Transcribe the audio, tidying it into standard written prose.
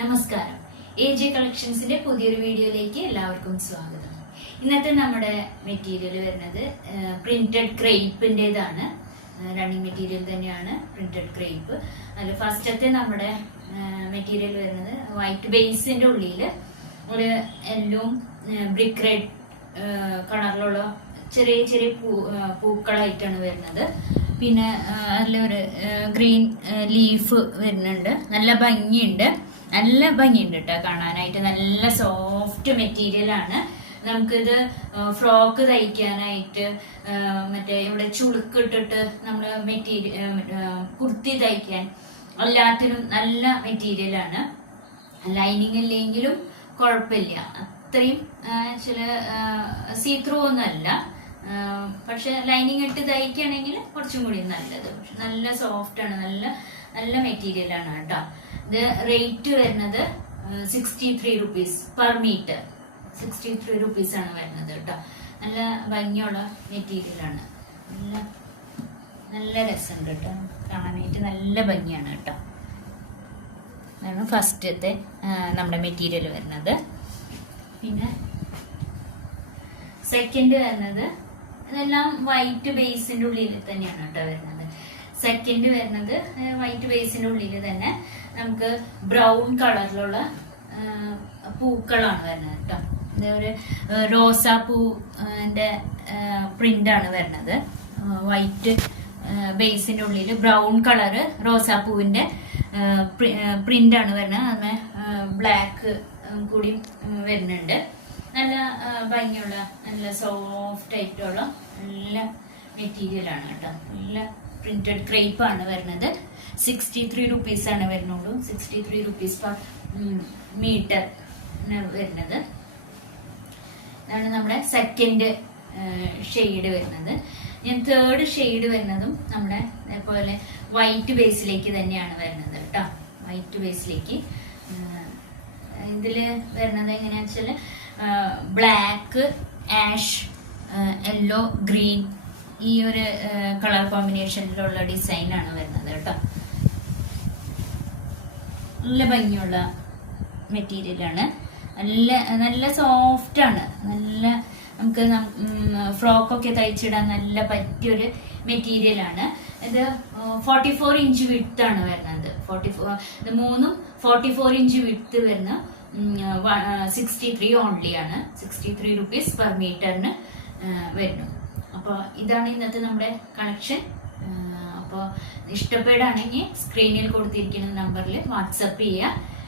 നമസ്കാരം. AJ കളക്ഷൻസിന്റെ പുതിയൊരു വീഡിയോയിലേക്ക് എല്ലാവർക്കും സ്വാഗതം. ഇന്നത്തെ നമ്മുടെ മെറ്റീരിയൽ വരുന്നത് പ്രിന്റഡ് ക്രേപ്പിൻ്റെതാണ്. റണ്ണിങ് മെറ്റീരിയൽ തന്നെയാണ് പ്രിന്റഡ് ക്രേപ്പ്. അതിൽ ഫസ്റ്റത്തെ നമ്മുടെ മെറ്റീരിയൽ വരുന്നത് വൈറ്റ് ബേസിന്റെ ഉള്ളിൽ ഒരു യെല്ലോ ബ്രിക്ക് റെഡ് കളറിലുള്ള ചെറിയ ചെറിയ പൂക്കളായിട്ടാണ് വരുന്നത്. പിന്നെ അതിലൊരു ഗ്രീൻ ലീഫ് വരുന്നുണ്ട്. നല്ല ഭംഗിയുണ്ട് കേട്ടോ കാണാനായിട്ട്. നല്ല സോഫ്റ്റ് മെറ്റീരിയൽ ആണ്. നമുക്കിത് ഫ്രോക്ക് തയ്ക്കാനായിട്ട് മറ്റേ ഇവിടെ ചുളുക്കിട്ടിട്ട് നമ്മൾ കുർത്തി തയ്ക്കാൻ എല്ലാത്തിനും നല്ല മെറ്റീരിയൽ ആണ്. ലൈനിങ് ഇല്ലെങ്കിലും കുഴപ്പമില്ല. അത്രയും ചില സീത്രൂ ഒന്നുമല്ല, പക്ഷെ ലൈനിങ് ഇട്ട് തയ്ക്കുകയാണെങ്കിൽ കുറച്ചും കൂടി നല്ലത്. പക്ഷെ നല്ല സോഫ്റ്റ് ആണ്, നല്ല മെറ്റീരിയൽ ആണ് കേട്ടോ. ഇത് റേറ്റ് വരുന്നത് 63 rupees പെർ മീറ്റർ. 63 rupees ആണ് വരുന്നത് കേട്ടോ. നല്ല ഭംഗിയുള്ള മെറ്റീരിയൽ ആണ്. നല്ല രസമുണ്ട് കേട്ടോ കാണാനായിട്ട്. നല്ല ഭംഗിയാണ് കേട്ടോ. അതാണ് ഫസ്റ്റത്തെ നമ്മുടെ മെറ്റീരിയൽ വരുന്നത്. പിന്നെ സെക്കൻഡ് വരുന്നത് ഇതെല്ലാം വൈറ്റ് ബേസിന്റെ ഉള്ളിൽ തന്നെയാണ് കേട്ടോ വരുന്നത്. സെക്കൻഡ് വരുന്നത് വൈറ്റ് ബേസിന്റെ ഉള്ളിൽ തന്നെ നമുക്ക് ബ്രൗൺ കളറിലുള്ള പൂക്കളാണ് വരുന്നത് കേട്ടോ. ഇത് ഒരു റോസാപ്പൂവിന്റെ പ്രിന്റ് ആണ് വരുന്നത്. വൈറ്റ് ബേസിന്റെ ഉള്ളിൽ ബ്രൗൺ കളറ് റോസാപ്പൂവിന്റെ പ്രിന്റ് ആണ് വരുന്നത്. അതിന് ബ്ലാക്ക് കൂടി വരുന്നുണ്ട്. നല്ല ഭംഗിയുള്ള നല്ല സോഫ്റ്റ് ആയിട്ടുള്ള നല്ല മെറ്റീരിയൽ ആണ് കേട്ടോ. നല്ല പ്രിന്റഡ് ക്രേപ്പ് ആണ് വരുന്നത്. 63 rupees ആണ് വരുന്നുള്ളൂ. 63 rupees പെർ മീറ്റർ വരുന്നത്. ഇതാണ് നമ്മുടെ സെക്കൻഡ് ഷെയ്ഡ് വരുന്നത്. ഞാൻ തേർഡ് ഷെയ്ഡ് വരുന്നതും നമ്മുടെ അതേപോലെ വൈറ്റ് ബേസിലേക്ക് തന്നെയാണ് വരുന്നത് കേട്ടോ. വൈറ്റ് ബേസിലേക്ക് ഇതില് വരുന്നത് എങ്ങനെയാ വെച്ചാല് ബ്ലാക്ക്, ആഷ്, യെല്ലോ, ഗ്രീൻ ഈ ഒരു കളർ കോമ്പിനേഷനിലുള്ള ഡിസൈനാണ് വരുന്നത് കേട്ടോ. നല്ല ഭംഗിയുള്ള മെറ്റീരിയലാണ്. നല്ല സോഫ്റ്റ് ആണ്. നല്ല നമുക്ക് ഫ്രോക്കൊക്കെ തയ്ച്ചിടാൻ നല്ല പറ്റിയൊരു മെറ്റീരിയൽ ആണ്. ഇത് 44 inch വിഡ്ത്ത് ആണ് വരുന്നത്. ഇത് മൂന്നും 44 inch വിഡ്ത്ത് വരുന്ന 63 ഓൺലി ആണ്. 63 rupees പെർ മീറ്ററിന് വരുന്നു. അപ്പോൾ ഇതാണ് ഇന്നത്തെ നമ്മുടെ കളക്ഷൻ. അപ്പോൾ ഇഷ്ടപ്പെടുകയാണെങ്കിൽ സ്ക്രീനിൽ കൊടുത്തിരിക്കുന്ന നമ്പറിൽ വാട്സപ്പ് ചെയ്യുക.